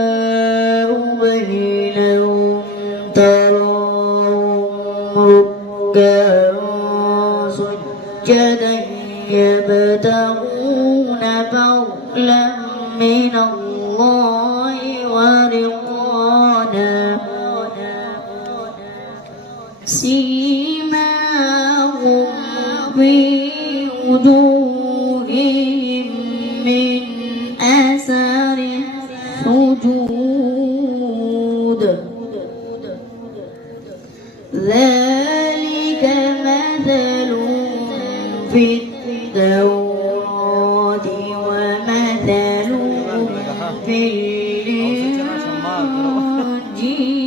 رحماء بينهم تراهم ركعا سجدا يبتغون فضلا من الله ورضوانا سيماهم في وجوههم من أثر السجود ذلك مثلهم في التوراة ومثلهم في الإنجيل